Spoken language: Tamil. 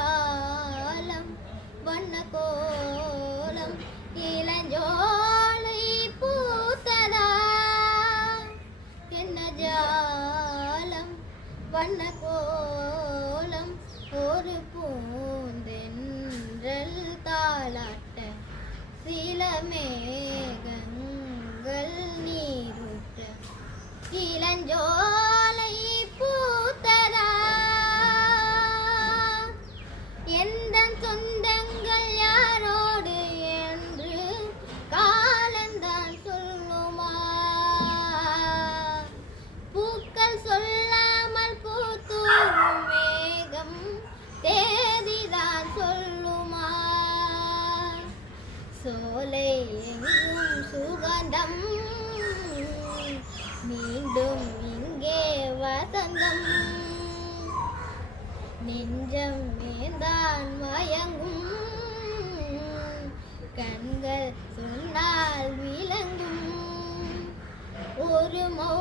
ஜாலம் வண்ண கோலம் இளஞ்சோலை பூத்ததா என்ன ஜாலம் வண்ண கோலம் ஒரு பூந்தென்றல் தாளாட்ட சில மேகங்கள் நீரூற்ற இளஞ்சோலை பூத்ததா எந்த சொந்தங்கள் யாரோடு என்று காலந்தான் சொல்லுமா பூக்கள் சொல்லாமல் பூத்தூரும் மேகம் தேதிதான் சொல்லுமா சோலை எங்கும் சுகந்தம் மீண்டும் இங்கே வசந்தம் நெஞ்சம் மேந்தான் மயங்கும் கண்கள் சொன்னால் விளங்கும் ஒரு மௌ